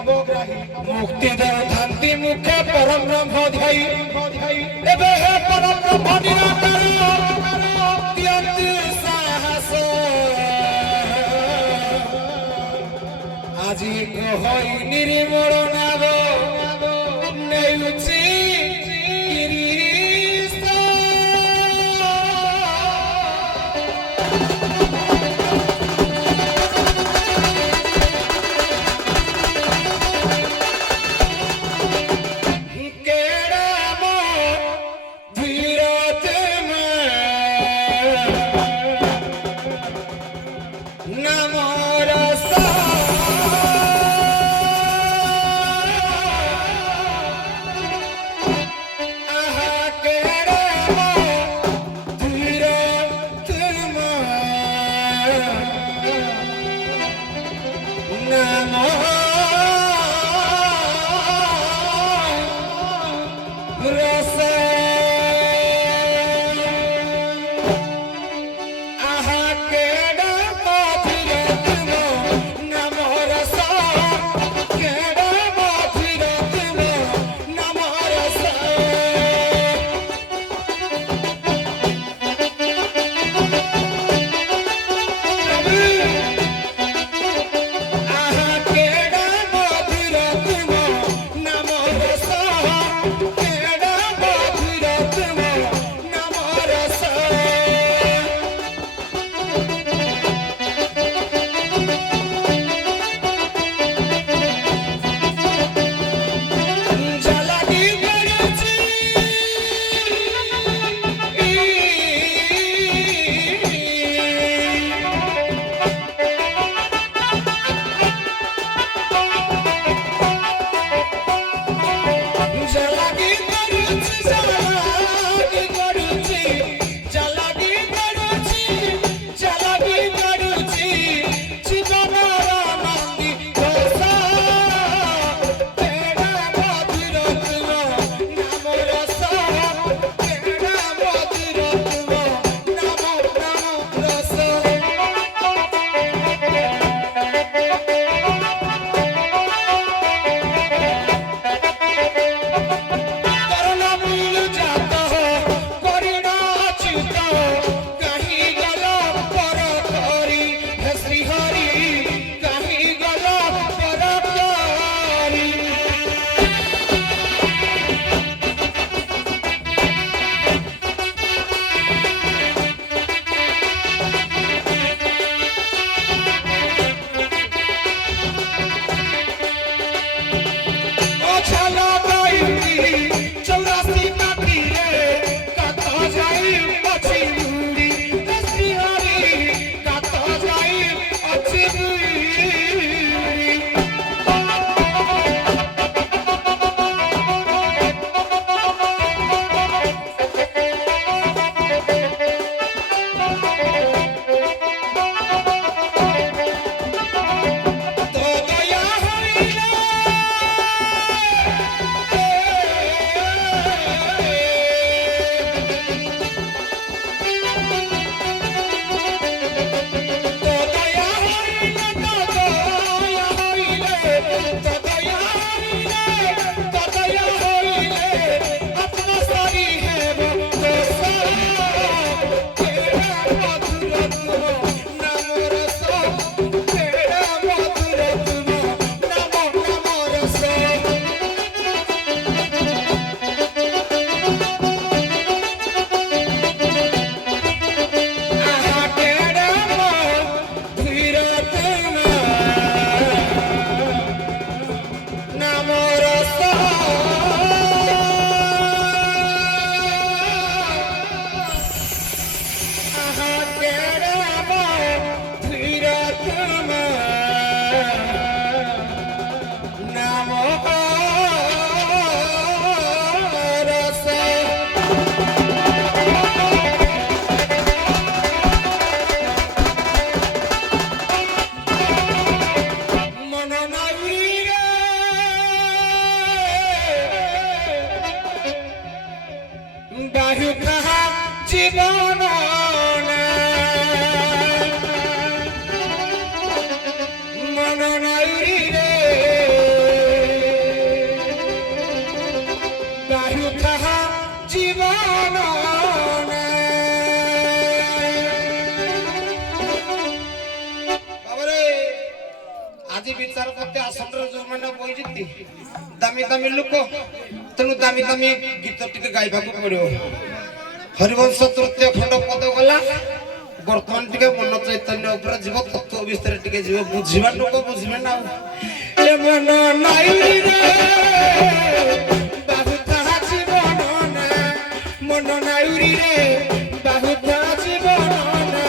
मुक्ति देवधांति मुखे परम ब्रह्म ध्यायी एबे हे परम ब्रह्म निराकार दियंति साहस আজি কহই নির্মল নাগ নেউছি জীবন মন নাইরি রে বায়ু তাহা জীবন আজি বিচার করতে আসনরে যোଉମାନେ বইଛନ୍ତି দামি দামি লোক তেଣୁ ଦାମୀ ଦାମୀ ଗୀତ ଟିକେ ଗାଇବାକୁ ପଡିବ ହରିବଂଶ ତୃତୀୟ ଖଣ୍ଡ ପଦ ଗଲା ବର୍ତ୍ତମାନ ଟିକେ ମନ ଚୈତନ୍ୟ ଉପରେ ଯିବ ତତ୍ତ୍ୱ ବିଷୟରେ ଟିକେ ଯିବ ବୁଝିବା ଲୋକ ବୁଝିବେ ନା ଏ ମନ ନାଇରି ରେ ବାହୁ ତାହା ଜୀବନ ନା ମନ ନାଇରି ରେ ବାହୁ ତାହା ଜୀବନ ନା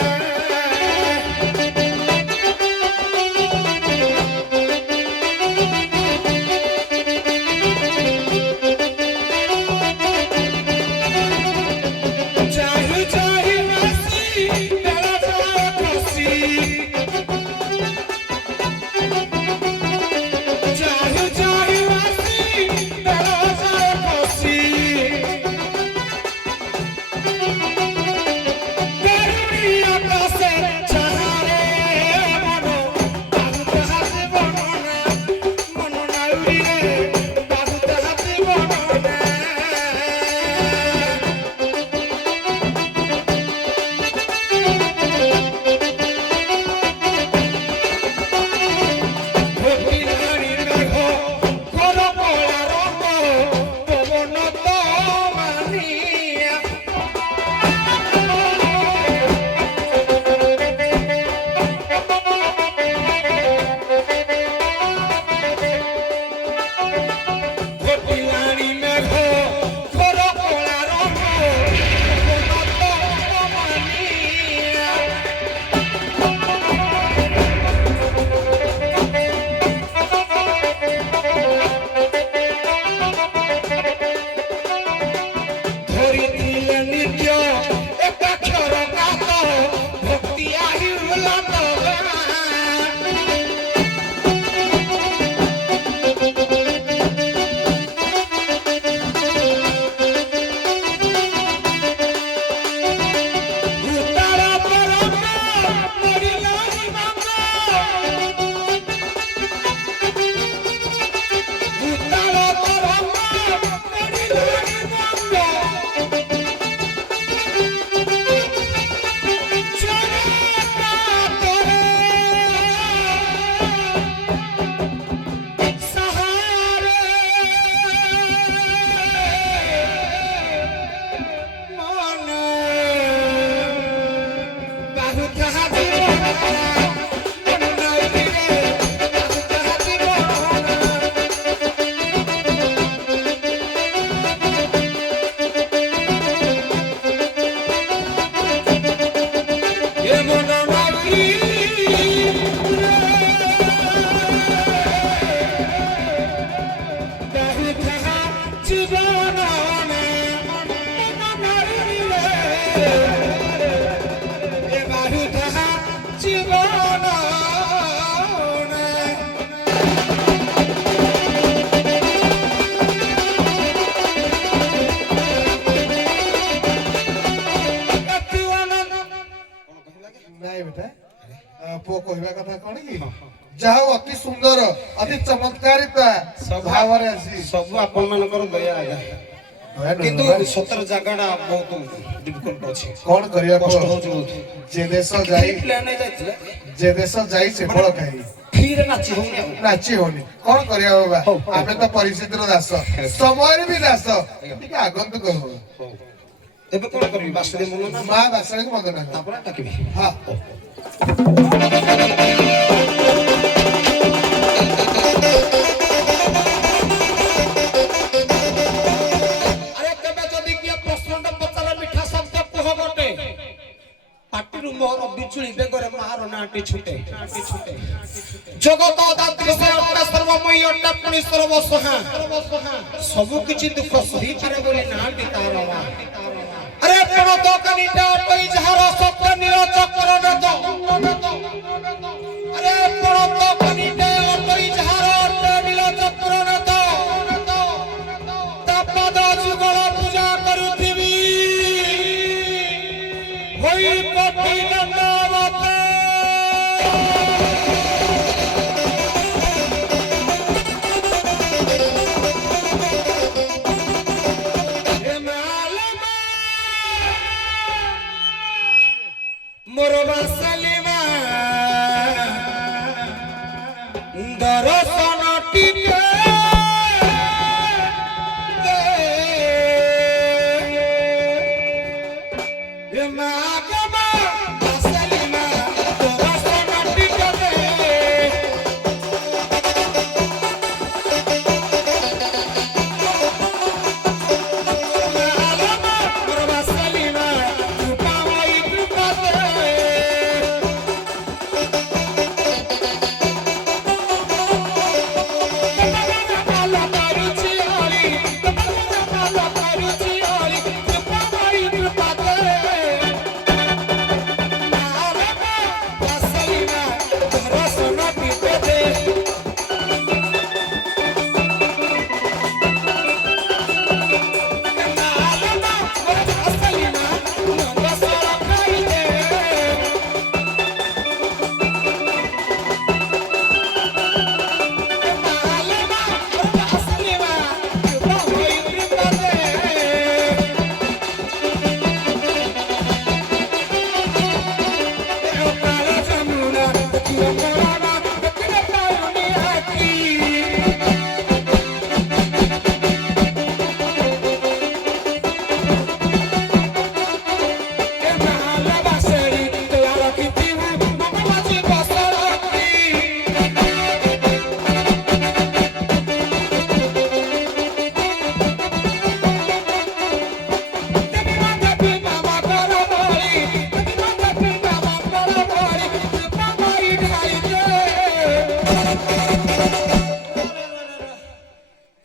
पुओ कहवा कथा कौन कि जहा अति सुंदर अति चमत्कारिता भाव रे आसी सब आपन मानकर दया आगा किंतु सतर जगड़ा बहुत डिफिकल्ट अछि कौन करिया कष्ट हो जो जे देश जाई प्लान नहीं जाइतले जे देश जाई से फल खाई फिर नाची होनी कौन करिया बाबा आमे तो परिस्थिति रो दास समय भी दास ठीक आगंतुक हो एबे कोन करबी बासुदेव मन ना मां बासुदेव को मदन तापर टाकिबी हां अरे तबे जदी किया प्रश्नटा पचारा मिठा शब्द कह गटे पाटिरु मोर बिचुली बेगरे मार नाटी छुटे जगत दात्री से अट्टा सर्वमय अट्टा पुनि सर्वसहा सब किछि दुख सही पारे बोली नाटी तारवा अरे पण तो कनिटा पई जहार सत्य निरचक्र नद अरे पण तो कनिटा पई जहार अट्टा निरचक्र नद तापद जुगल पूजा करुथिबी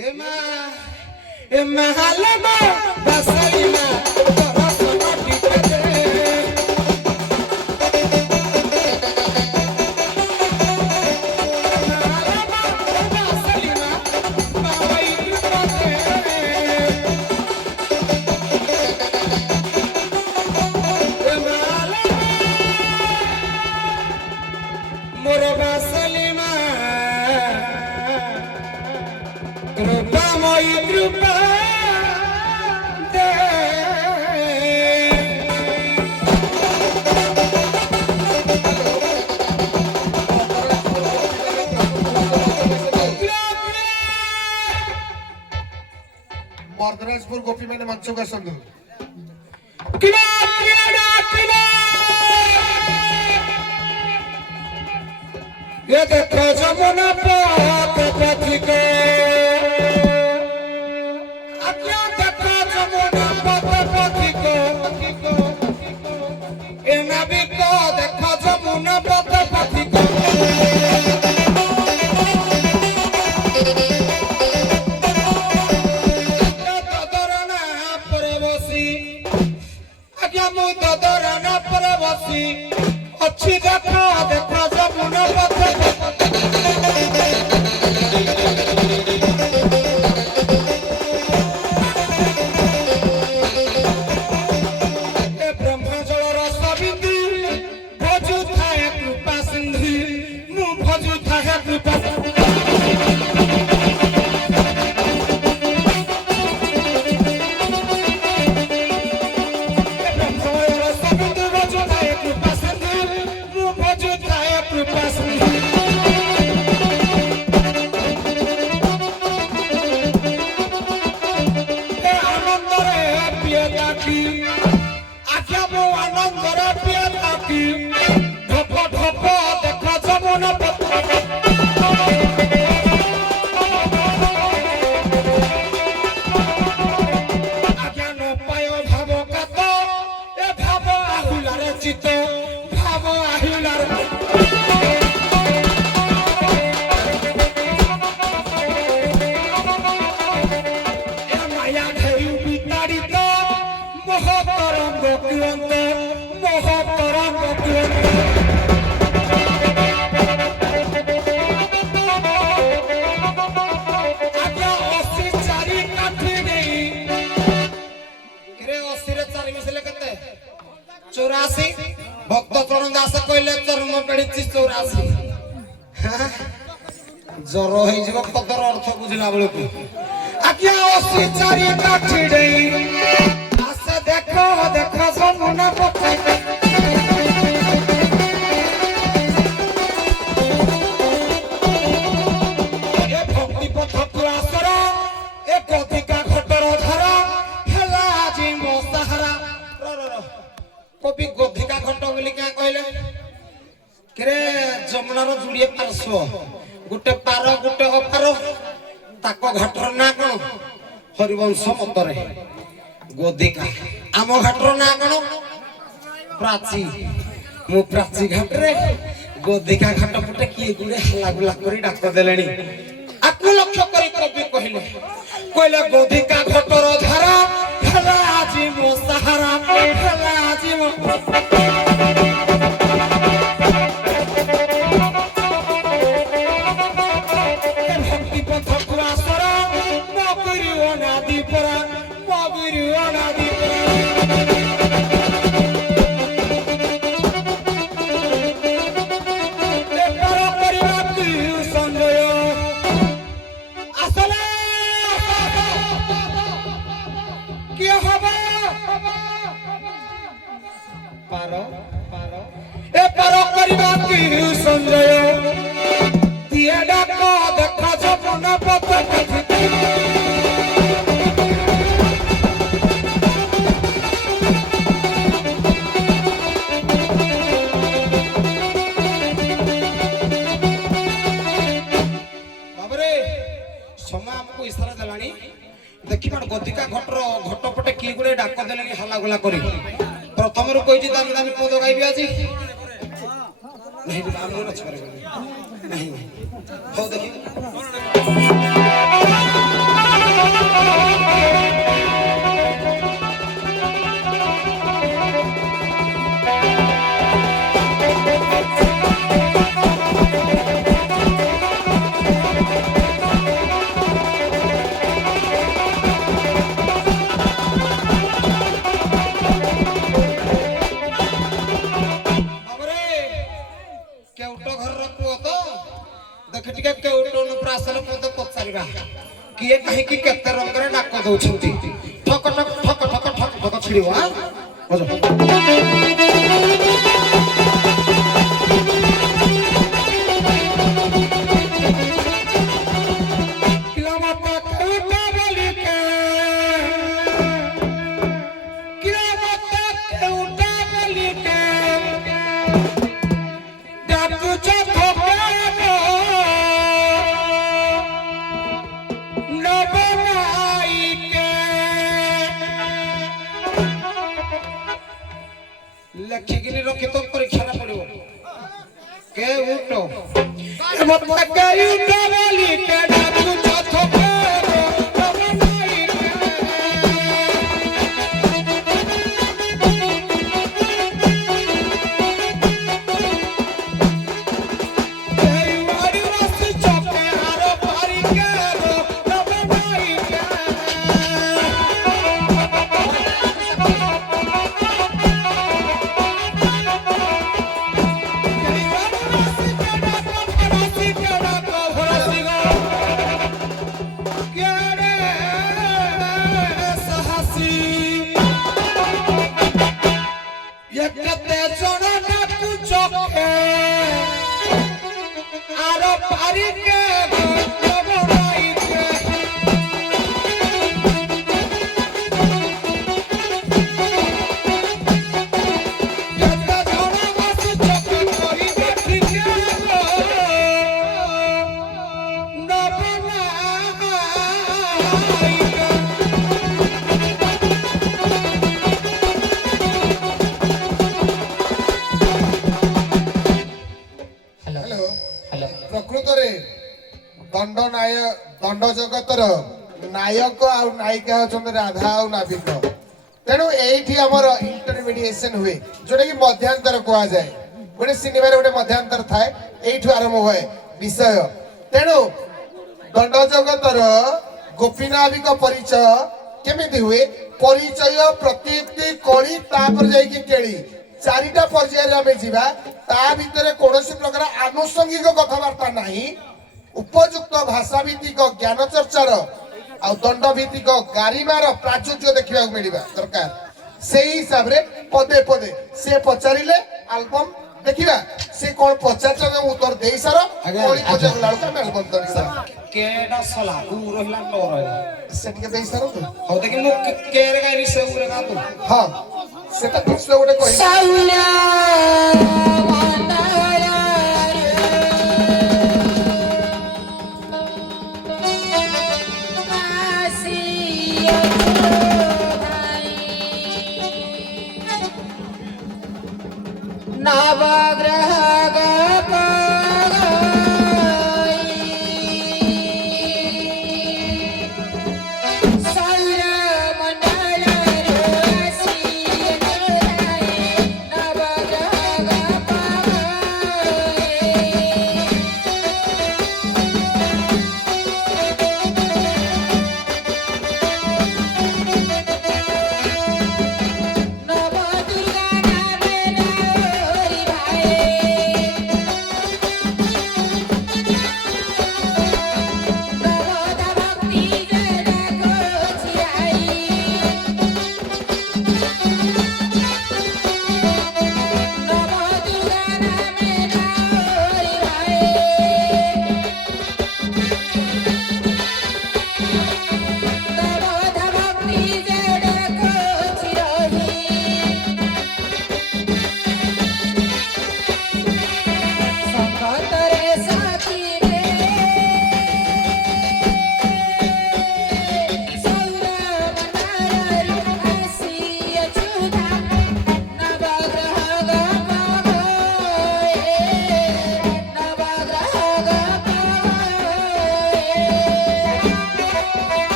ए महालमा बसलिमा तरसना टिके कृपा दे मर्दराजपुर गोपी मैंने मंचों का संदू ये देखो जमुना पाक पथिक अज्ञा देखो जमुना पाक पथिक ए नाविक देखो जमुना पाक पथिक ददरना परे बसी अज्ञा मु ददरना परे बसी अच्छी देखो देखो जमुना पाक चौरासी भक्त चरण दास कहले चर्म पेड़ी 84 जर हो पदर अर्थ बुझला बेलू आज्ञा 84 काठी देई आसे देखो देखो जमुना पथे ए भक्ति पथ पुरासर ए कथिका घटर धारा हेला जी मो सहारा कवि गोधिका घट बोली क्या कहले केरे जमुनार जुड़िए पार्श्व गुटे पार गुटे अपार ताको घाटर ना कौन हरिवंश मतरे गोधिका आम घाटर ना कौन प्राची मु प्राची घाटरे गोधिका घाट पटे किए गुड़े हल्ला गुला करी डाक देलेनी आकु लक्ष्य करी कवि कहले कहले गोधिका घटर धारा हेला आजी मो सहारा हेला आजी मो भक्ति पथ पुरासर मगुरी अनादि परा मगुरी अनादि संजय दिए डाक देखा जमुना पथ बाबरे समय हमको इशारा देलानी देखि मार गोधिका घटर घटपटे की गुडे डाक देलानी हल्ला गुला करी प्रथम रु कहिछि दामी दामी पद गाइबी आजी नहीं हम न छरे नहीं हो देखी किए कहीं की केते रंग रे नाक दउछंती ठक ठक ठक ठक ठक ठक छिड़िवा बजो लेखिकिनी रखि तो परीक्षा ना पड़िबो के उठो ए मत के उठो बोली के डाकू चथो के बनाई के ए वारी रस चपे आरो पारी के बनाई के हेलो प्रकृतरे दंड दंड जगतर नायक आ नायिका होचंद राधा आ नाविक तेणु एठी हमर इंटरमीडिएशन हुए जोटा कि मध्यांतर कहा जाए गोटे सिनेमा गोटे मध्यांतर थाए एठु आरंभ होए विषय तेणु दंड जगतर गोपीनाविक परिचय केमिति हुए परिचय प्रतीति कली तापर जाई केली चारिटा पर्यायर आमे जीवा ता भितरे कोनोसी प्रकार आनुषंगिक कथबार्ता नाही उपयुक्त भाषा भित्तिक ज्ञान चर्चार आ दंड भित्तिक गारिमार प्राचुर्य देखिबा मिलिबा दरकार सेही हिसाब रे पदे पदे से पचारिले एल्बम देखिबा से कोन पचारछ उत्तर देई सारो कोली पचार लाडका एल्बम दरी सारो केडा सला उ रहिला न रहिला सेटिके देई सारो तो हो देखि मु केरे गाइनी से उरे का तू हां सेटा फिक्स गोटे कहि साउला नवग्रह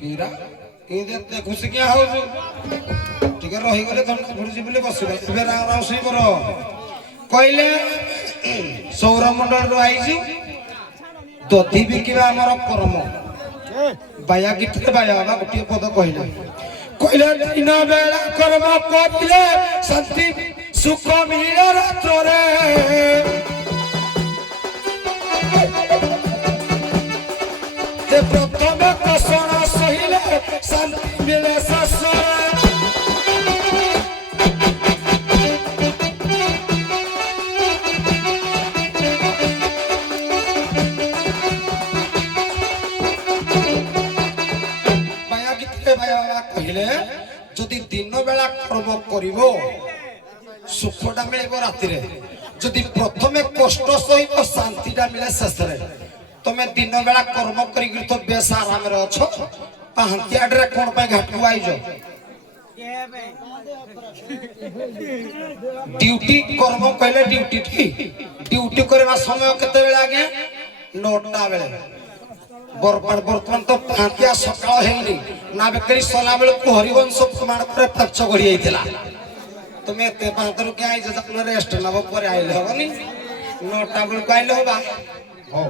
କିରା କିନ୍ତି ଏତେ ଖୁସି କିଆ ହଉଛୁ ଟିକେ ରହିଗଲେ ଧନ ପଡୁଛି ବୋଲି ବସିବା ଏବେ ରୋଷେଇ କର କହିଲେ ସୌରମଣ୍ଡଳରୁ ଆଇଛି ଦଧି ବିକିବା ଆମର କର୍ମ ବାୟା ଗୀତରେ ବାୟା ବାବା ଗୋଟିଏ ପଦ କହିଲେ କହିଲେ ଦିନ ବେଳା କର୍ମ କରିଲେ ଶାନ୍ତି ସୁଖ ମିଳେ ରାତ୍ରରେ ପ୍ରଥମେ କଷଣ ସହିଲେ ଶାନ୍ତି ମିଳେ ଶେଷରେ କହିଲେ ଯଦି ଦିନ ବେଳା କର୍ମ କରିବ ସୁଖଟା ମିଳିବ ରାତିରେ ଯଦି ପ୍ରଥମେ କଷ୍ଟ ସହିତ ଶାନ୍ତିଟା ମିଳେ ଶେଷରେ ତମେ ଦିନ ବେଳା କର୍ମ କରିକି ତ ବେଶ ଆରାମରେ ଅଛ ପାହାନ୍ତିଆଡରେ କଣ ପାଇଁ ଘାଟକୁ ଆଇଛ ଡ୍ୟୁଟି କର୍ମ କହିଲେ ଡ୍ୟୁଟି କରିବା ସମୟ କେତେବେଳେ ଆଜ୍ଞା 9ଟା ବେଳେ ବର୍ତ୍ତମାନ ତ ପାହାନ୍ତିଆ ସକାଳ ହେଇନି ନା ବେକରି ସଲା ବେଳକୁ ହରିବଂଶ ପ୍ରମାଣ ପରେ ପାଞ୍ଚ ଘଡି ହେଇଥିଲା তুমি এতে পাঁচটারু কে আইছো আপনার রেস্ট নেব পরে আইলে হবনি 9টা বেলକୁ আইলে হবা হও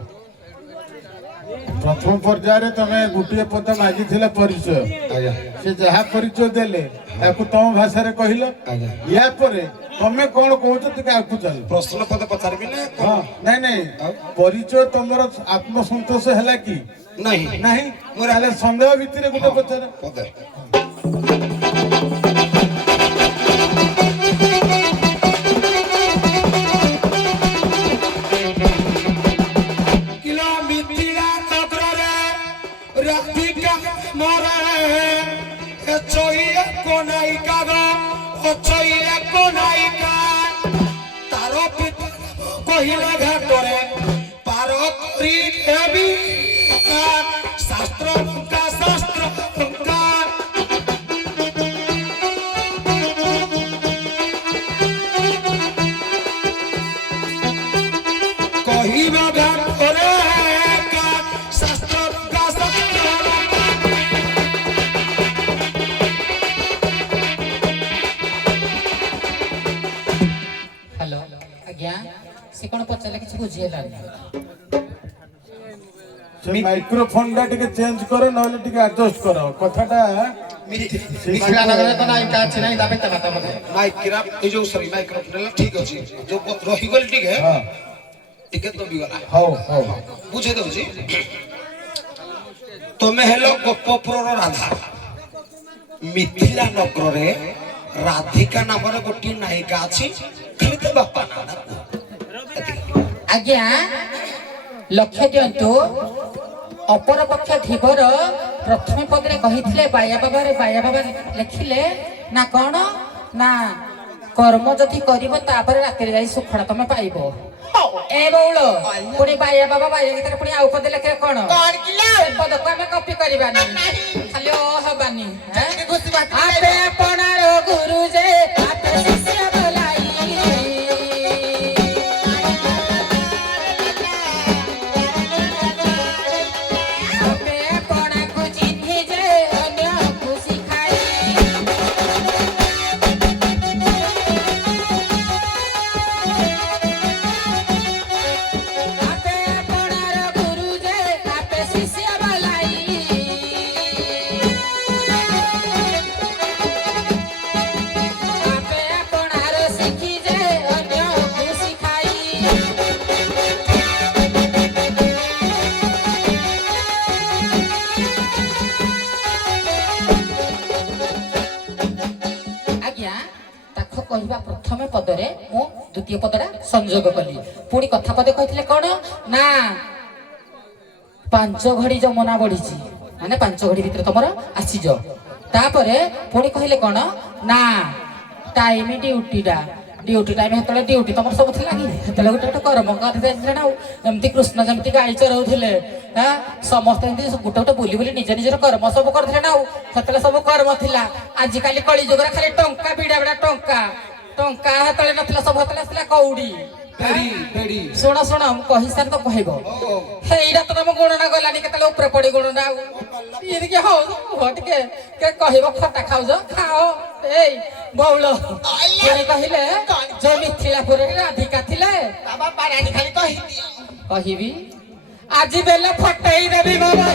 প্রথম পর্যায়ে তুমি গোটিয়ে পদ মাগিছিলে পরিচয় আজ্ঞা সে যাহা পরিচয় দেলে তাকে তম ভাষারে কহিল আজ্ঞা ইয়া পরে তুমি কোন কହୁଛ তুমি আকু চাল প্রশ্ন পদ পচারবি না নাই নাই পরিচয় তোমার আত্মসন্তোষ হেলা কি নাই নাই মোর আলে সন্দেহ ভিতরে গোটে পচার পদে কহিলা ঘাটরে পার করি দেবী শাস্ত্র কহিবা ঘাটরে শাস্ত্র हेलो आज्ञा से कोन पचाले किछ बुझियलानी से माइक्रोफोन टा टिके चेंज करो नहले टिके एडजस्ट करो कथाटा मिथिला नगर तो नायिका अछि नै दाबे तबा तबा माइक्रा ए जो सॉरी माइक्रोफोन ठीक अछि जो रही गल टिके हां टिके तो बिगला हो हो बुझे दउची तमे हेलो गोपपुरर राधा मिथिला नगर रे राधिका नामर गोटी नायिका अछि खाली तो बापा ना आज्ञा लक्ष्य दियंतु अपर पक्ष धीवर प्रथम पदरे कहिथिले बाया बाबा लिखिले ना कोन ना कर्म जति करिवो तापर राति रे जाई सुखड़ा तमे पाइबो ए बौलो पुनी बाया गीतर पुनी आउ पद लेखे कोन किला पद को हम कॉपी करबानी खाली ओ हबानी आपे पणार गुरु जे आपे शिष्य बोलाई आपे पणा कुछ କହିବା ପ୍ରଥମେ ପଦରେ ମୁଁ ଦ୍ୱିତୀୟ ପଦଟା ସଂଯୋଗ କଲି। ପୁଣି କଥା ପଦେ କହିଥିଲେ କଣ ନା 5 ଘଡ଼ି ଯମୁନା ବଢିଛି, ମାନେ 5 ଘଡ଼ି ଭିତରେ ତମର ଆସିଛ। ତାପରେ ପୁଣି କହିଲେ କଣ ନା ଟାଇମ ଡ୍ୟୁଟି ଟାଇମ, ସେତେବେଳେ ଡ୍ୟୁଟି ତମର ସବୁ ଥିଲା କି? ସେତେବେଳେ ଗୋଟେ ଗୋଟେ କର୍ମ କରିଥିଲେ ନା। ଆଉ ଏମିତି କୃଷ୍ଣ ଯେମିତି ଗାଈ ଚରଉଥିଲେ, ସମସ୍ତେ ଏମିତି ଗୋଟେ ବୁଲି ବୁଲି ନିଜ ନିଜର କର୍ମ ସବୁ କରିଥିଲେ ନା। ଆଉ ସେତେବେଳେ ସବୁ କର୍ମ ଥିଲା। ଆଜିକାଲି କଳି ଯୁଗରେ ଖାଲି ଟଙ୍କା ବିଡ଼ା ଟଙ୍କା ସେତେବେଳେ ନଥିଲା, ସବୁ ସେତେବେଳେ ଆସିଥିଲା କଉଡ଼ି। ଶୁଣ ମୁଁ କହିସାରି ତ କହିବ। ହେଇଟା ତ ତମ ଗୁଣନା ଗଲାନି, କେତେବେଳେ ଉପରେ ପଡି ଗୁଣନା। ଆଉ ଟିକେ ହଉ ଟିକେ କହିବ ଖଟା ଖାଉଛ ଖାଅ। ଏଇ ବଉଳ କହିଲେ ଯୋଉ ମିଥିଳାପୁରରେ ରାଧିକା ଥିଲେ, କହିବି ଆଜି ବେଲେ ଫଟେଇ ଦେବି ବାବା।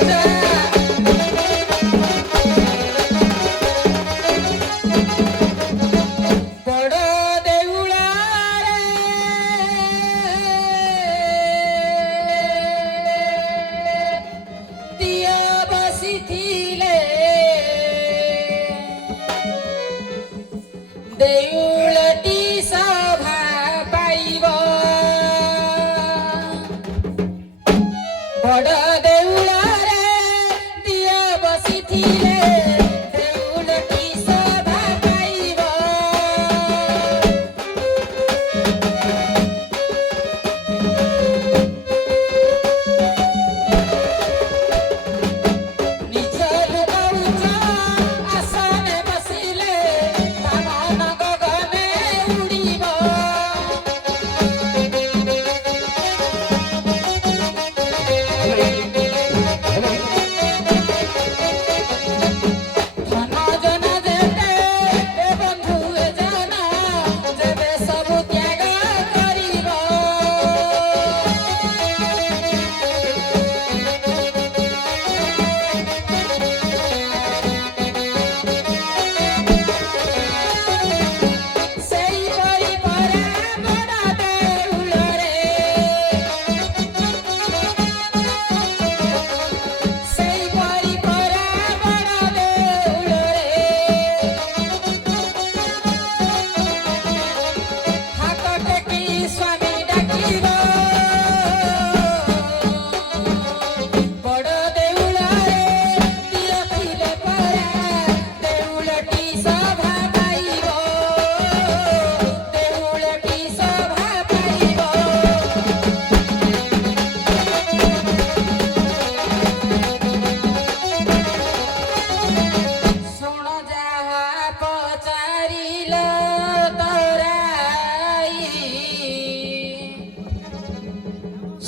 ଦେଉଳଟି ସଭା ପାଇବ, ବଡ଼ ଦେଉଳରେ ଦିଅ ବସିଥିଲେ, ଦେଉଳଟି ସଭା ପାଇବ। ନିଜ ଲୋକ ଉଚ୍ଚ ଆସନେ ବସିଲେ,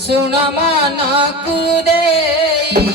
ଶୁଣ ମନକୁ ଦେଇ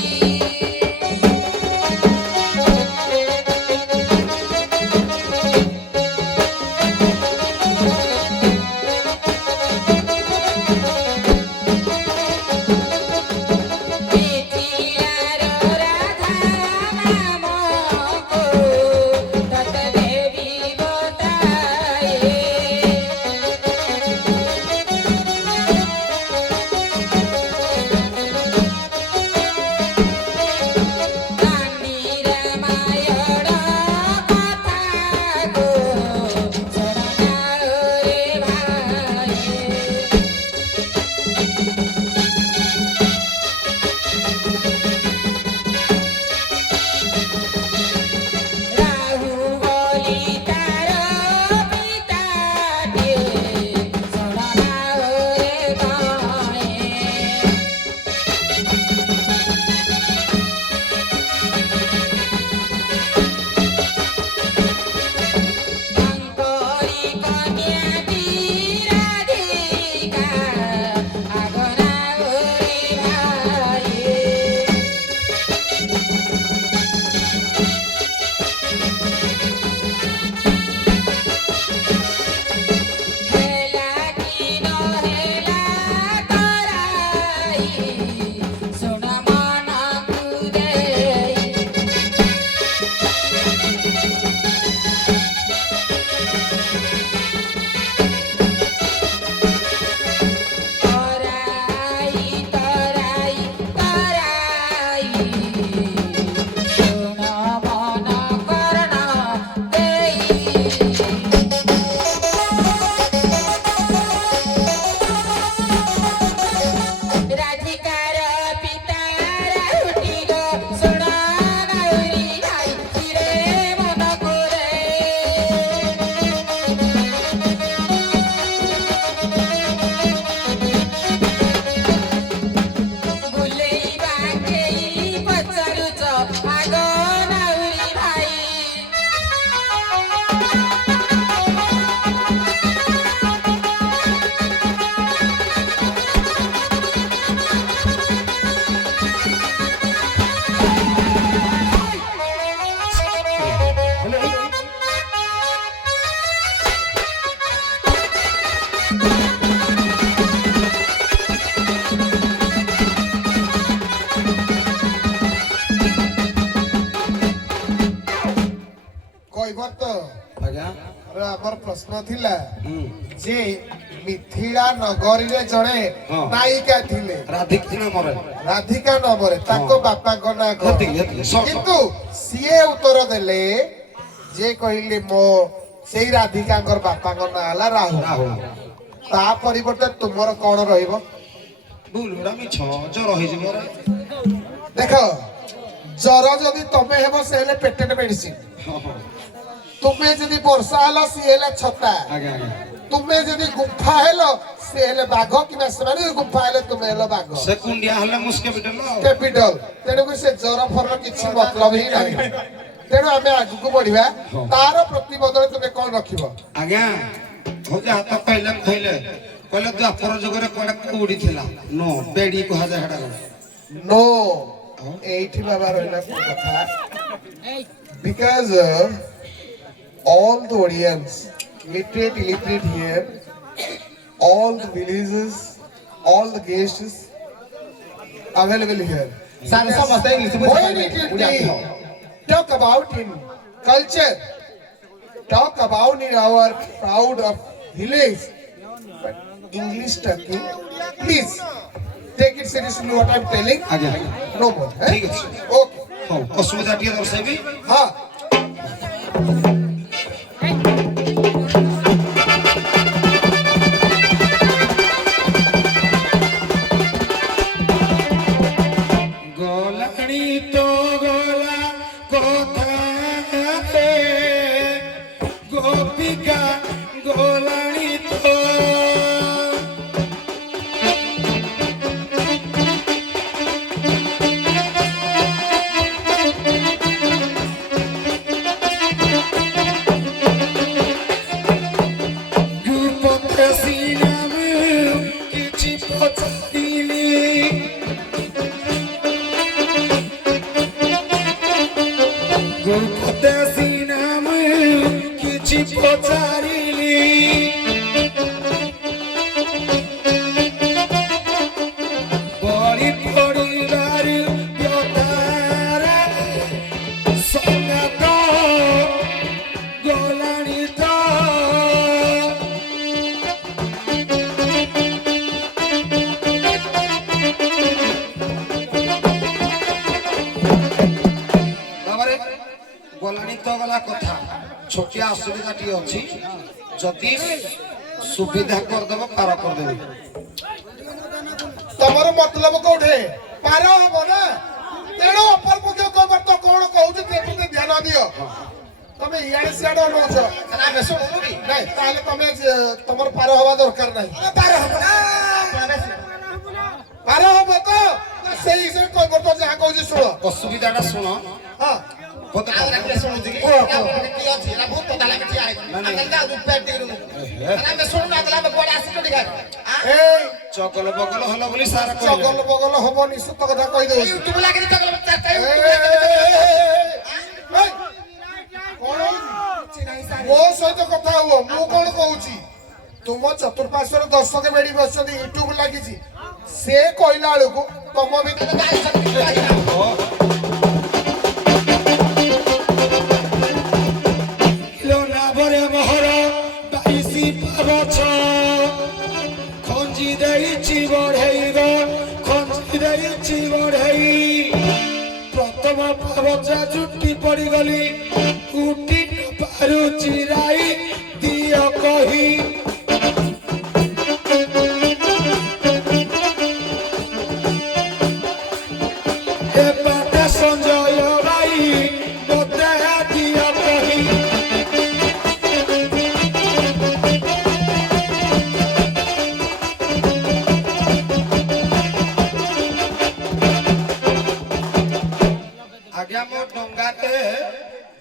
କହିବ ତ ଆଜ୍ଞା ଆମର ପ୍ରଶ୍ନ ଥିଲା ହୁଁ ଯେ ମିଥିଳା ନଗରୀରେ ଜଣେ ହଁ। ନାୟିକା ଥିଲେ ରାଧିକା ନାମରେ ରାଧିକା ନାମରେ ତାଙ୍କ ବାପାଙ୍କ ନାଁ କଣ? ଏତିକି, ଏତିକି। କିନ୍ତୁ ସିଏ ଉତ୍ତର ଦେଲେ ଯେ କହିଲେ ମୋ ସେଇ ରାଧିକାଙ୍କର ବାପାଙ୍କ ନାଁ ହେଲା ରାହୁଲ। ରାହୁଲ ତା ପରିବର୍ତ୍ତେ ତୁମର କଣ ରହିବ? ଭୁଲ ଗୁଡ଼ା ମିଛ ଜର ହେଇଯିବ ରେ। ଦେଖ ଜର ଯଦି ତମେ ହେବ ସେ ହେଲେ ପେଟେଣ୍ଟ ମେଡିସିନ, ହଁ, ହଁ। ତୁମେ ଯଦି ବର୍ଷା ହେଲ ସିଏ ହେଲେ ଛତା, ଆଜ୍ଞା ଆଜ୍ଞା ତୁମେ ଯଦି ଗୁମ୍ଫା ହେଲ ସିଏ ହେଲେ ବାଘ, କିମ୍ବା ସେମାନେ ଯଦି ଗୁମ୍ଫା ହେଲେ ତୁମେ ହେଲ ବାଘ ସେ କୁଣ୍ଡିଆ ହେଲେ ମୁସ୍କେ ପିଟଲ ଆଉ କ୍ୟାପିଟାଲ। ତେଣୁକରି ସେ ଜର ଫର କିଛି ମତଲବ ହିଁ ନାହିଁ। ତେଣୁ ଆମେ ଆଗକୁ ବଢିବା। ତାର ପ୍ରତିବଦଳରେ ତୁମେ କଣ ରଖିବ? ଆଜ୍ଞା ହଉ ଯାହା ତ କହିଲେ କହିଲେ ଦ୍ୱାପର ଯୁଗରେ କୁଆଡେ କୁଉଡି ଥିଲା नो ବେଡି କୁହାଯାଏ ହେଟା କଣ? नो ଏଇଠି ବାବା ରହିଲା କଥା। Because all the audience, literate, illiterate here, all the villages, all the guests available here. Sir ସମସ୍ତେ English When it is talk about in culture, talk about in our proud of village, but English talking, please take it seriously what I'm telling. ଆଜ୍ଞା No more. ଠିକ ଅଛି Okay. ହଉ ଅସୁବିଧା ଟିକେ ଦର୍ଶାଇବି हाँ. ଗଲାଣି ତ ଗଲା କଥା ଗୋପିକା ଗଲାଣି ତ ଗୁପତେ ସିନାମୁ କିଛି ପଚାରିଲି ଗୁପତେ ସିନାମୁ କିଛି ପଚାରିଲି ବଳି ପଡ଼ିବାରୁ ବ୍ୟଥାରେ ସଙ୍ଗାତ ଗଲାଣି ତ ବାବାରେ ଗଲାଣି ତ ଗଲା କଥା ଛୋଟିଆ ଅସୁବିଧାଟିଏ ଅଛି ଯଦି ସୁବିଧା କରିଦେବ ପାର କରିଦେବି ତମର ମତଲବ କୋଉଠି? ପାର ହବ ନା। ତେଣୁ ଅପର ପକ୍ଷ କଣ କହୁଛି ସେ ପ୍ରତି ଧ୍ୟାନ ଦିଅ। ତମେ ଇଆଡେ ସିଆଡେ ଅନଉଛ ନାଇଁ, ତାହେଲେ ତମେ ତମର ପାର ହବା ଦରକାର ନାହିଁ। ପାର ହବ ନା, ପାର ହବ ତ ସେଇ ହିସାବରେ କହିବ ତ ଯାହା କହୁଛି ଶୁଣ। ଅସୁବିଧାଟା ଶୁଣ ହଁ ଏଇ ଚଗଲ ବଗଲ ହଲ ବୋଲି ସାର ଚଗଲ ବଗଲ ହବନି, ସତ କଥା କହିଦଉଛି। ମୋ ସହିତ କଥା ହୁଅ, ମୁଁ କଣ କହୁଛି? ତୁମ ଚତୁର୍ପାର୍ଶ୍ୱରେ ଦର୍ଶକ ବେଡି ବସିଛନ୍ତି, ୟୁଟ୍ୟୁବ ଲାଗିଛି। ସେ କହିଲା ବେଳକୁ ତମ ଭିତରେ ନାଭରେ ମହର ବାଇଶି ପାବଛ ଖଞ୍ଜି ଦେଇଛି ବଢେଇବ ଖଞ୍ଜି ଦେଇଛି ବଢେଇ ପ୍ରଥମ ପାବଚା ଚୁଟି ପଡିଗଲି ଉଠି ନ ପାରୁଛି ରାଇ ଦିଅ କହି ଏ ବାଟେ ସଞ୍ଜୟ ଭାଇ ମୋତେ ଦିଅ କହି ଆଜ୍ଞା ମୋ ଡଙ୍ଗାଟେ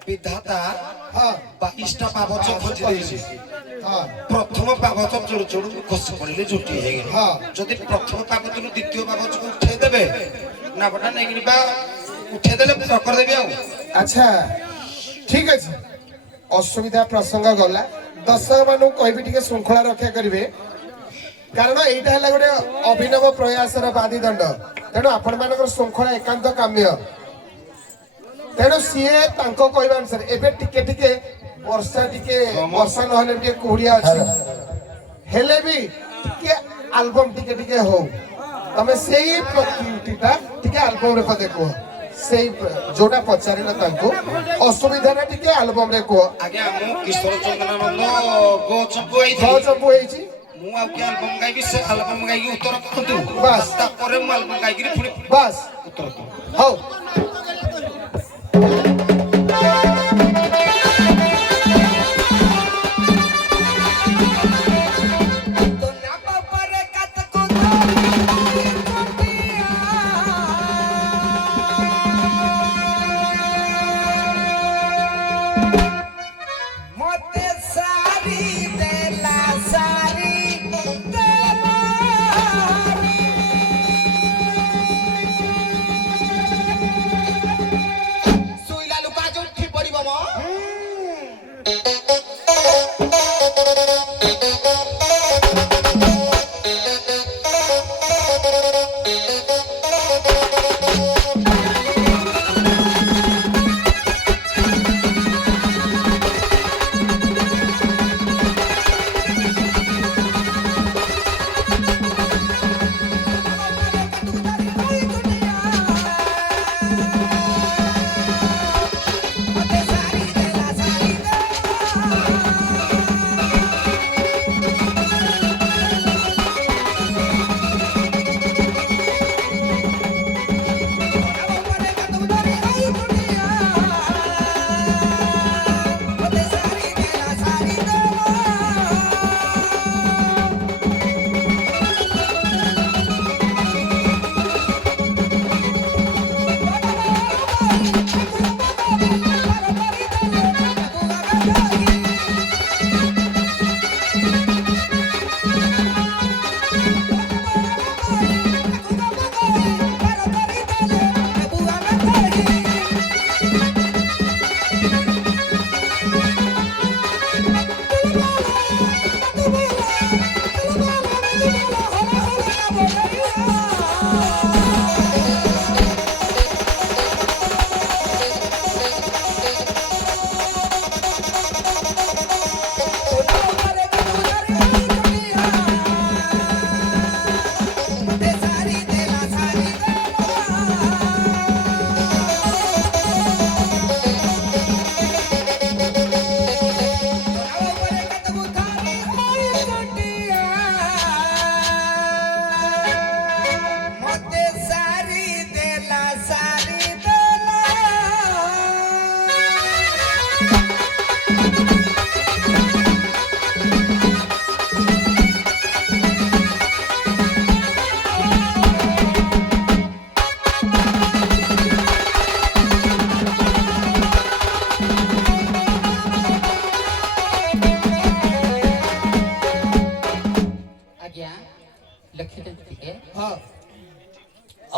ବିଧାତା ହଁ 22ଟା ପାବଚ ଖଞ୍ଜି ଦେଇଛି ହଁ ପ୍ରଥମ ପାବଚ ଚୋଡୁ ଚୋଡୁ ଖସି ପଡିଲେ ଝୁଟି ହେଇଗଲି ହଁ। ଯଦି ପ୍ରଥମ ପାବଚରୁ ଦ୍ୱିତୀୟ ପାବଚକୁ ଉଠେଇ ଦେବେ ନାବଟା ନେଇକିରି ବା ଉଠେଇ ଦେଲେ କରିଦେବି ଆଉ ଆଚ୍ଛା ଠିକ ଅଛି। ଅସୁବିଧା ପ୍ରସଙ୍ଗ ଗଲା। ଦର୍ଶକ ମାନଙ୍କୁ କହିବି ଟିକେ ଶୃଙ୍ଖଳା ରକ୍ଷା କରିବେ, କାରଣ ଏଇଟା ହେଲା ଗୋଟେ ଅଭିନବ ପ୍ରୟାସର ବାଦିଦଣ୍ଡ। ତେଣୁ ଆପଣ ମାନଙ୍କର ଶୃଙ୍ଖଳା ଏକାନ୍ତ କାମ୍ୟ। ତେଣୁ ସିଏ ତାଙ୍କ କହିବା ଅନୁସାରେ ଏବେ ଟିକେ ଟିକେ ବର୍ଷା ଟିକେ ବର୍ଷା ନହେଲେ ଟିକେ କୁହୁଡିଆ ଅଛି ହେଲେ ବି ଟିକେ ଆଲବମ ଟିକେ ଟିକେ ହଉ ତମେ ସେଇ ପ୍ରତିଟା ଟିକେ ଆଲବମ ରେ ପଦେ କୁହ ସେଇ ଯୋଉଟା ପଚାରିଲ ତାଙ୍କୁ ଅସୁବିଧାଟା ଟିକେ ଆଲବମ ରେ କୁହ ଆଜ୍ଞା ମୁଁ କିଶୋର ଚନ୍ଦ୍ରାନନ୍ଦ ଗୋ ଚମ୍ପୁ ଛଅ ଚମ୍ପୁ ହେଇଛି ମୁଁ ଆଉ କି ଆଲବମ୍ ଗାଇବି ସେ ଆଲବମ୍ ଗାଇକି ଉତ୍ତର କରନ୍ତୁ ବାସ୍। ତାପରେ ମୁଁ ଆଲବମ୍ ଗାଇକିରି ପୁଣି ବାସ୍ ଉତ୍ତର ହଉ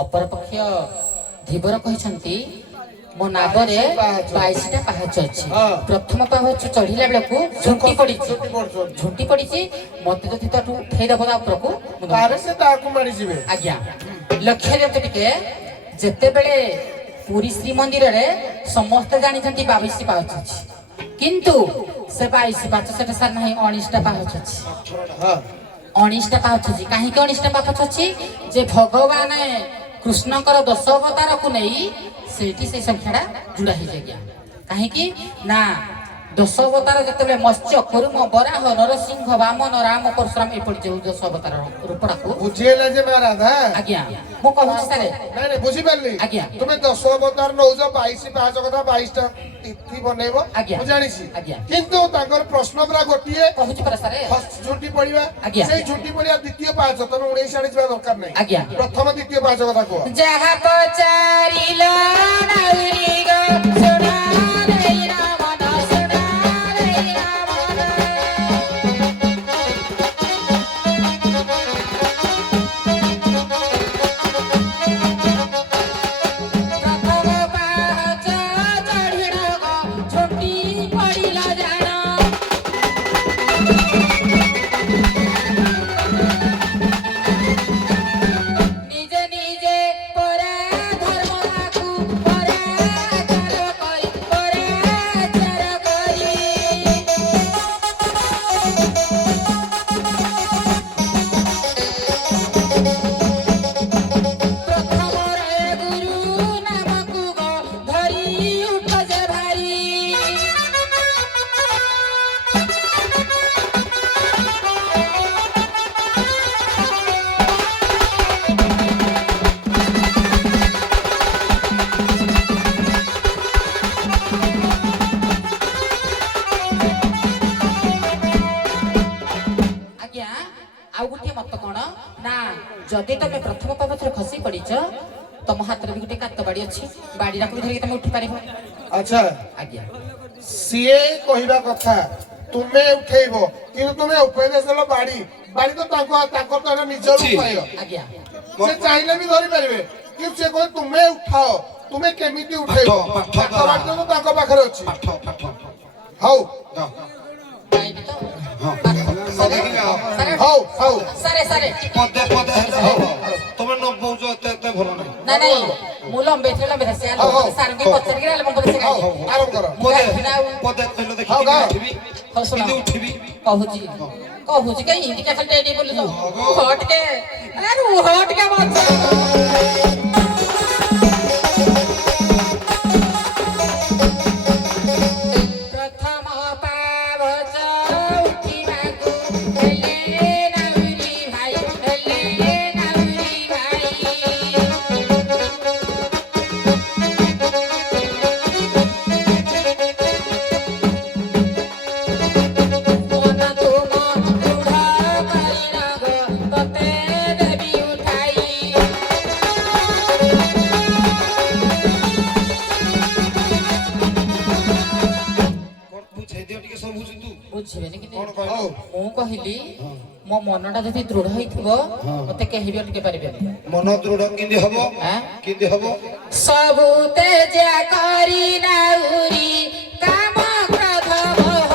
ଅପରପକ୍ଷ ଧୀବର କହିଛନ୍ତି ମୋ ନାବରେ 22ଟା ପାହାଚ ଅଛି ପ୍ରଥମ ପାହାଚ ଚଢିଲା ବେଳକୁ ଝୁଣ୍ଟି ପଡିଛି ମତେ ଯଦି ତାଠୁ ଉଠେଇଦବ ତା ଉପରକୁ ତାହେଲେ ସେ ତାକୁ ମାଡ଼ିଯିବେ ଆଜ୍ଞା ଲକ୍ଷ୍ୟ ଦିଅନ୍ତୁ ଟିକେ ଯେତେବେଳେ ପୁରୀ ଶ୍ରୀମନ୍ଦିରରେ ସମସ୍ତେ ଜାଣିଛନ୍ତି 22 ପାହାଚ ଅଛି କିନ୍ତୁ ସେ 22 ପାହାଚ ସେଟା ସାର୍ ନାହିଁ 19ଟା ପାହାଚ ଅଛି 19ଟା ପାହାଚ ଅଛି କାହିଁକି 19ଟା ପାହାଚ ଅଛି ଯେ ଭଗବାନ କୃଷ୍ଣଙ୍କର 10 ଅବତାରକୁ ନେଇ ସେଇଠି ସେଇ ସଂଖ୍ୟାଟା ଯୋଡ଼ା ହେଇଯାଏ କାହିଁକି ନା 10 ଅବତାର ଯେତେବେଳେ ମତ୍ସ୍ୟ କୁରୁମ ବରାହ ନରସିଂହ ବାମନ ରାମ ପରଶୁରାମ ଏପରି ଯୋଉ 10 ଅବତାର ରୂପଟାକୁ ବୁଝିହେଲା ଯେ ମା ରାଧା ଆଜ୍ଞା ମୁଁ କହୁଛି ସାର୍ ନାଇଁ ବୁଝିପାରିଲି ଆଜ୍ଞା ତୁମେ 10 ଅବତାର ନଉଛ 22 ପାହାଚ କଥା 22ଟା ତିଥି ବନେଇବ ମୁଁ ଜାଣିଛି କିନ୍ତୁ ତାଙ୍କର ପ୍ରଶ୍ନ ପୁରା ଗୋଟିଏ କହୁଛି ପରା ସାର୍ ଝୁଣ୍ଟି ପଡିବା ସେଇ ଝୁଣ୍ଟି ପଡିବା ଦ୍ୱିତୀୟ ପାହାଚ ତମେ 19 ଆଡେ ଯିବା ଦରକାର ନାହିଁ ଆଜ୍ଞା ପ୍ରଥମ ଦ୍ୱିତୀୟ ପାହାଚ କଥା କୁହ ଯାହା ପଚାରିଲ ନାଉରି ଗো ଶୁଣା ରେ ରାମନ ଶୁଣା ରେ ରାମନ ପ୍ରଥମ ପାହାଚ ଚଢ଼ିଲ ଗো ଝୁଣ୍ଟି ପଡ଼ିଲ ଜାଣ ନିଜେ ନିଜେ ପରା ଧର୍ମ ତାକୁ ପରା ଯଦି ତମେ ପ୍ରଥମ ପାବଛରେ ଖସି ପଡ଼ିଛ ତମ ହାତରେ ବି ଗୋଟେ କାତ ବାଡ଼ି ଅଛି ବାଡ଼ିଟାକୁ ବି ଧରିକି ତମେ ଉଠି ପାରିବ ଆଚ୍ଛା ଆଜ୍ଞା ସିଏ କହିବା କଥା ତୁମେ ଉଠେଇବ କିନ୍ତୁ ତୁମେ ଉପଦେଶ ଦେଲ ବାଡ଼ି ବାଡ଼ି ତ ତାଙ୍କର ତ ଏଇଟା ନିଜର ଉପାୟ ଆଜ୍ଞା ସେ ଚାହିଁଲେ ବି ଧରି ପାରିବେ କିନ୍ତୁ ସେ କହେ ତୁମେ ଉଠାଅ ତୁମେ କେମିତି ଉଠେଇବ ପାଠ କାତ ବାଡ଼ି ତ ତାଙ୍କ ପାଖରେ ଅଛି ପାଠ ପାଠ ହଉ ପାଇବି ତ ହଁ। ସାରେ ହଉ ହଉ ସାରେ ସାରେ ପଦେ ପଦେ ହେଲେ ହବ ତମେ ନ ବହୁଛ ଏତେ ଭଲ ନାହିଁ ନାଇଁ ନାଇଁ ମୁଁ ଲମ୍ବେଇ ସେ ସାରଙ୍କୁ ପଚାରିକି ଆଲେ ମୋ ପଛରେ ହଉ ହଉ ଆରମ୍ଭ କର ପଦେ ପଦେ କହିଲ ଦେଖି ହଉ, ହଉ। ଉଠିବି ହଉ ଶୁଣ କିନ୍ତୁ ଉଠିବି କହୁଛି କାଇଁ ଟିକେ ଖାଲି ଟେଡି ବୋଲୁଛ ରୁହ ଟିକେ ଆରେ ରୁହ ଟିକେ ମଜା ପ୍ରଥମ ପାବଛ ଉଠିବାକୁ ହେଲେ ନାଉରୀ ଭାଇ ମନ ତୁମ ଦୃଢ଼ କରି ରଗ ତତେ ଦେବି ଉଠାଇ କଣ ବୁଝେଇ ଦିଅ ଟିକେ ସବୁ ବୁଝୁ ତୁ ବୁଝିବେନି କି କଣ ନାହିଁ? କହିଲୁ ମୁଁ କହିଲି ମୋ ମନଟା ଯଦି ଦୃଢ ହେଇଥିବ ମତେ କେହି ବି ଅଟକେଇ ପାରିବେନି ମନ ଦୃଢ କେମିତି ହବ ଆଁ? କେମିତି ହବ ସବୁ ତେଜ କରି ନାଉରୀ କାମ କ୍ରୋଧ ମୋହ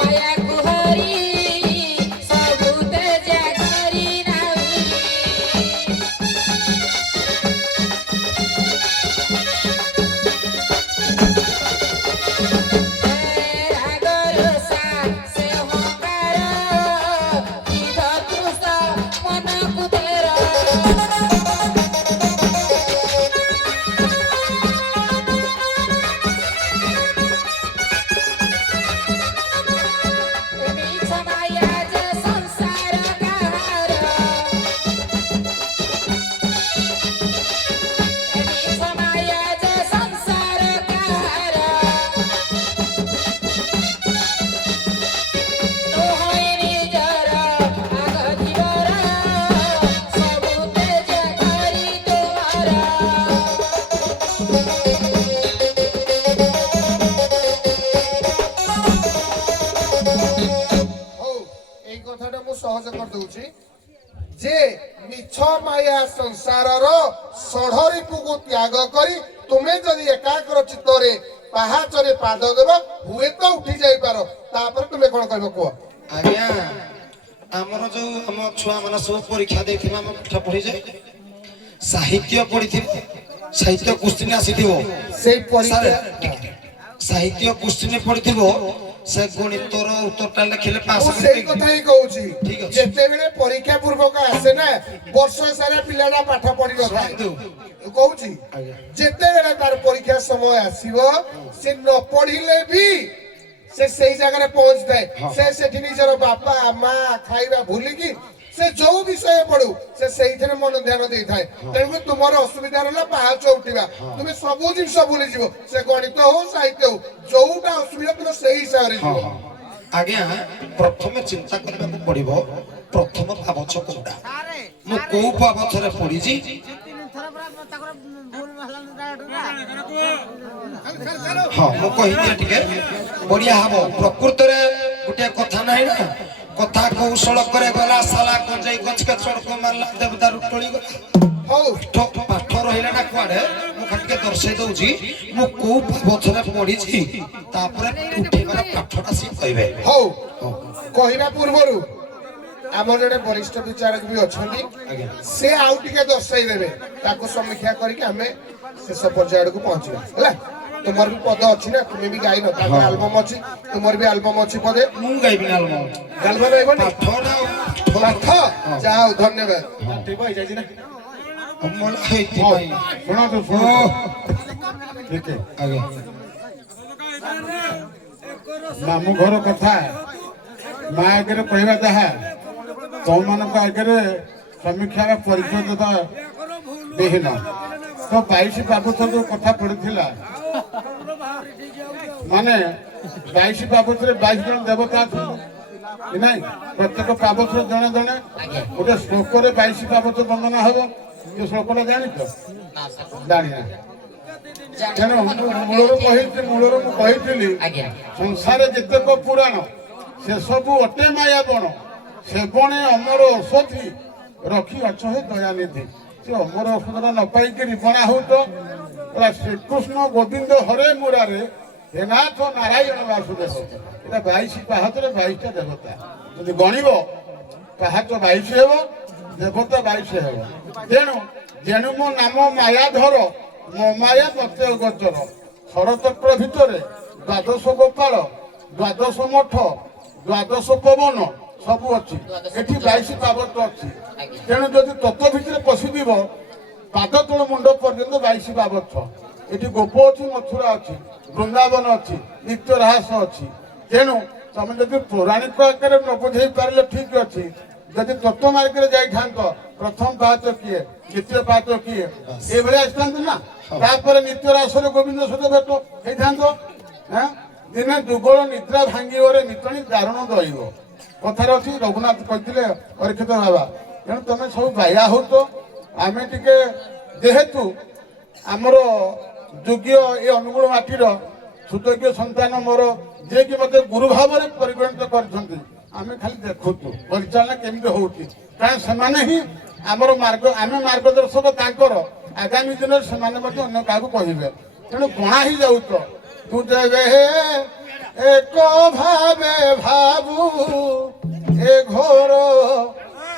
ମାୟାକୁ ହରି ସବୁ ତେଜ କରି ନାଉରୀ ରାଗ ରୋଷା ସେ ଅହଙ୍କାର ବିଧ ତୃଷ ମନକୁ ତେର ମିଛ ମାୟା ଯେ ସଂସାର କାହାର ମିଛ ମାୟା ଯେ ସଂସାର କାହାର ନୁହଁଇ ନିଜର ଆଗ ଧୀବର ସବୁ ତେଜ କରି ତୁମର ହଉ ଏଇ କଥାଟା ମୁଁ ସହଜ କରିଦଉଛି ଯେ ମିଛ ମାୟା ସଂସାରର ଷଢ଼ରିପୁକୁ ତ୍ୟାଗ କରି ତୁମେ ଯଦି ଏକାଗ୍ର ଚିତ୍ତରେ ପାହାଚରେ ପାଦ ଦେବ ହୁଏତ ଉଠି ଯାଇପାର ତାପରେ ତୁମେ କଣ କହିବ କୁହ ଆଜ୍ଞା ଆମର ଯୋଉ ଆମ ଛୁଆ ମାନେ ସବୁ ପରୀକ୍ଷା ଦେଇଥିବେ ଆମେ ପାଠ ପଢିଛେ ସାହିତ୍ୟ ପଢିଥିବ ସାହିତ୍ୟ କୋଶ୍ଚିନ୍ ଆସିଥିବ ସେଇ ପରୀକ୍ଷା ସାହିତ୍ୟ କୋଶ୍ଚିନ୍ ପଢିଥିବ ସେ ଗଣିତର ଉତ୍ତରଟା ଲେଖିଲେ ପାସ୍ ମୁଁ ସେଇ କଥା ହିଁ କହୁଛି ଠିକ ଅଛି। ଯେତେବେଳେ ପରୀକ୍ଷା ପୂର୍ବକ ଆସେ ନା ବର୍ଷ ସାରା ପିଲାଟା ପାଠ ପଢିନଥାଏ ଶୁଣନ୍ତୁ। କହୁଛି ଆଜ୍ଞା। ଯେତେବେଳେ ତାର ପରୀକ୍ଷା ସମୟ ଆସିବ ସେ ନ ପଢିଲେ ବି ସେ ସେଇ ଜାଗାରେ ପହଞ୍ଚିଥାଏ ସେ ସେଠି ନିଜର ବାପା ମା ଖାଇବା ଭୁଲିକି ସେ ଯୋଉ ବିଷୟ ପଢୁ ସେ ସେଇଥିରେ ମନ ଧ୍ୟାନ ଦେଇଥାଏ ତେଣୁକରି ତୁମର ଅସୁବିଧା ରହିଲା ପାହାଚ ଉଠିବା ତୁମେ ସବୁ ଜିନିଷ ଭୁଲିଯିବ ସେ ଗଣିତ ହଉ ସାହିତ୍ୟ ହଉ ଯୋଉଟା ଅସୁବିଧା ତୁମେ ସେଇ ହିସାବରେ ଯିବ ଆଜ୍ଞା ପ୍ରଥମେ ଚିନ୍ତା କରିବାକୁ ପଡିବ ପ୍ରଥମ ପାବଛ କୋଉଟା ମୁଁ କୋଉ ପାବଛରେ ପଢିଛି ହଁ ମୁଁ କହିଦିଏ ଟିକେ ବଢିଆ ହବ ପ୍ରକୃତରେ ଗୋଟେ କଥା ନାହିଁ ନା କଥା କୌଶଳ করে ଗଲା ସାଲା କଞ୍ଜାଇ ଗଛକେ ଚড়କ ମାରଲା ଦେବଦାରୁ ଟଳି ଗଲା ହଉ ପାଠ ରହିଲା ନା କୁଆଡେ ମୁଁ ଖାଲି ଟିକେ ଦର୍ଶାଇ ଦଉଛି ମୁଁ କୋଉ ପାବଛରେ ପଢିଛି ତାପରେ ଉଠେଇବାର ପାଠଟା ସିଏ କହିବେ ହଉ କହିବା ପୂର୍ବରୁ ଆମର ଜଣେ ବରିଷ୍ଠ ବିଚାରକ ବି ଅଛନ୍ତି ଆଜ୍ଞା ସେ ଆଉ ଟିକେ ଦର୍ଶାଇ ଦେବେ ତାକୁ ସମୀକ୍ଷା କରିକି ଆମେ ଶେଷ ପର୍ଯ୍ୟାୟ ଆଡକୁ ପହଞ୍ଚିବା ହେଲା ତୁମର ବି ପଦ ଅଛି ନା ତୁମେ ବି ଗାଇନ ତାଙ୍କର ଆଲବମ ଅଛି ତୁମର ବି ଆଲବମ ଅଛି ପଦେ ମୁଁ ଗାଇବି ନା ଆଲବମ ଗାଲବ ଗାଇବନି ପାଠ ନା ପାଠ ଯାହା ହଉ ଧନ୍ୟବାଦ ଅମଳ ହେଇଥିପାଇଁ ଶୁଣନ୍ତୁ ଟିକେ ଆଜ୍ଞା ମାମୁଁ ଘର କଥା ମା ଆଗରେ କହିବା ଯାହା ତମମାନଙ୍କ ଆଗରେ ସମୀକ୍ଷାର ପରିଚୟ ଦେବା ବିହୀନ ତ 22 ବାବଦ ଯୋଉ କଥା ପଡିଥିଲା ମାନେ 22 ବାବଦରେ 22 ଜଣ ଦେବତା ଅଛନ୍ତି କି ନାଇଁ ପ୍ରତ୍ୟେକ ପାବଛର ଜଣେ ଜଣେ ଆଜ୍ଞା ଗୋଟେ ଶ୍ଲୋକରେ 22 ପାବଛ ବନ୍ଦନା ହବ ଏ ଶ୍ଲୋକଟା ଜାଣିଛ ନା ସାର୍ ଜାଣିନା ତେଣୁ ମୂଳରୁ ମୁଁ କହିଥିଲି ଆଜ୍ଞା ସଂସାରରେ ଯେତେକ ପୁରାଣ ସେସବୁ ଅଟେ ମାୟା ବଣ ସେ ବଣେ ଅମର ଔଷଧି ରଖି ଅଛ ହେ ଦୟାନିଧି ସେ ଅମର ଔଷଧଟା ନ ପାଇକିରି ବଣା ହଉଛ ଶ୍ରୀକୃଷ୍ଣ ଗୋବିନ୍ଦ ହରେ ମୁରାରେ ହେ ନାଥ ନାରାୟଣ ବାସୁଦେବ এটা 22 ପାହାଚରେ 22ଟା ଦେବତା ଯଦି ଗଣିବ ପାହାଚ 22 ହେବ ଦେବତା 22 ହେବ ତେଣୁ ମୋ ନାମ ମାୟାଧର ମୋ ମାୟା ମତେ ଅଗୋଚର ଶରଚକ୍ର ଭିତରେ 12 ଗୋପାଳ 12 ମଠ 12 ପବନ ସବୁ ଅଛି ଏଠି 22 ପାବଛ ଅଛି ତେଣୁ ଯଦି ତତ୍ତ୍ୱ ଭିତରେ ପଶିଯିବ ପାଦ ତଳ ମୁଣ୍ଡ ପର୍ଯ୍ୟନ୍ତ 22 ପାବଛ ଏଠି ଗୋପ ଅଛି ମଥୁରା ଅଛି ବୃନ୍ଦାବନ ଅଛି ନିତ୍ୟ ରହସ୍ୟ ଅଛି ତେଣୁ ତମେ ଯଦି ପୌରାଣିକ ଆକାରରେ ନ ବୁଝେଇ ପାରିଲେ ଠିକ ଅଛି ଯଦି ତତ୍ତ୍ୱ ମାର୍ଗରେ ଯାଇଥାନ୍ତ ପ୍ରଥମ ପାହାଚ କିଏ ଦ୍ୱିତୀୟ ପାହାଚ କିଏ ଏଇଭଳିଆ ଆସିଥାନ୍ତି ନା ତାପରେ ନିତ୍ୟ ରାସରେ ଗୋବିନ୍ଦ ସହିତ ଭେଟ ହେଇଥାନ୍ତ ଦିନେ ଯୁଗଳ ନିଦ୍ରା ଭାଙ୍ଗିବରେ ନିତଣି ଦାରୁଣ ଦଇବ କଥାରେ ଅଛି ରଘୁନାଥ କହିଥିଲେ ପରୀକ୍ଷିତ ବାବା ତେଣୁ ତମେ ସବୁ ବାୟା ହଉଛ ଆମେ ଟିକେ ଯେହେତୁ ଆମର ଯୋଗ୍ୟ ଏ ଅନୁଗୁଳ ମାଟିର ସୁଯୋଗ୍ୟ ସନ୍ତାନ ମୋର ଯିଏକି ମୋତେ ଗୁରୁ ଭାବରେ ପରିଗଣିତ କରିଛନ୍ତି ଆମେ ଖାଲି ଦେଖୁଛୁ ପରିଚାଳନା କେମିତି ହଉଛି କାରଣ ସେମାନେ ହିଁ ଆମର ଆମେ ମାର୍ଗଦର୍ଶକ ତାଙ୍କର ଆଗାମୀ ଦିନରେ ସେମାନେ ମଧ୍ୟ ଅନ୍ୟ କାହାକୁ କହିବେ ତେଣୁ ଗଣା ହେଇଯାଉଛ ତୁ ଯେବେ ଏକ ଭାବେ ଭାବୁ ଏ ଘୋର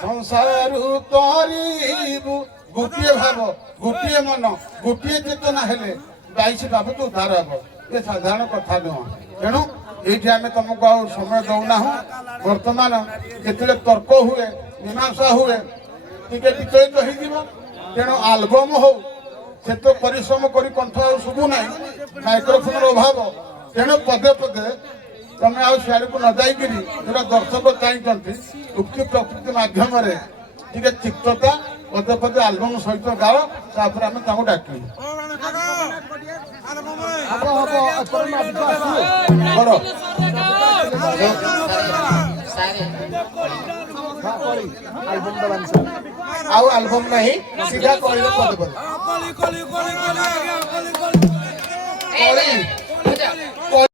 ସଂସାରୁ ତରିବୁ ଗୋଟିଏ ଭାବ ଗୋଟିଏ ମନ ଗୋଟିଏ ଚେତନା ହେଲେ 22 ପାବଛ ଉଦ୍ଧାର ହେବ ଏ ସାଧାରଣ କଥା ନୁହଁ ତେଣୁ ଏଇଠି ଆମେ ତମକୁ ଆଉ ସମୟ ଦଉନାହୁଁ ବର୍ତ୍ତମାନ ଯେତେବେଳେ ତର୍କ ହୁଏ ମୀମାଂସା ହୁଏ ଟିକେ ବିଚଳିତ ହେଇଯିବ ତେଣୁ ଆଲବମ ହଉ ସେତେ ପରିଶ୍ରମ କରି କଣ୍ଠ ଆଉ ଶୁଭୁ ନାହିଁ ମାଇକ୍ରୋଫୋନର ଅଭାବ ତେଣୁ ପଦେ ପଦେ ତମେ ଆଉ ସିଆଡ଼କୁ ନ ଯାଇକିରି ଯୋଉଟା ଦର୍ଶକ ଚାହିଁଛନ୍ତି ଉକ୍ତି ପ୍ରକୃତି ମାଧ୍ୟମରେ ଟିକେ ଚିତ୍ତତା ପଦେ ପଦେ ଆଲବମ ସହିତ ଗାଅ ତାପରେ ଆମେ ତାଙ୍କୁ ଡାକିବୁ କର ଆଉ ଆଲବମ ନାହିଁ ସିଧା କହିବ ପଦେ ପଦେ ଏ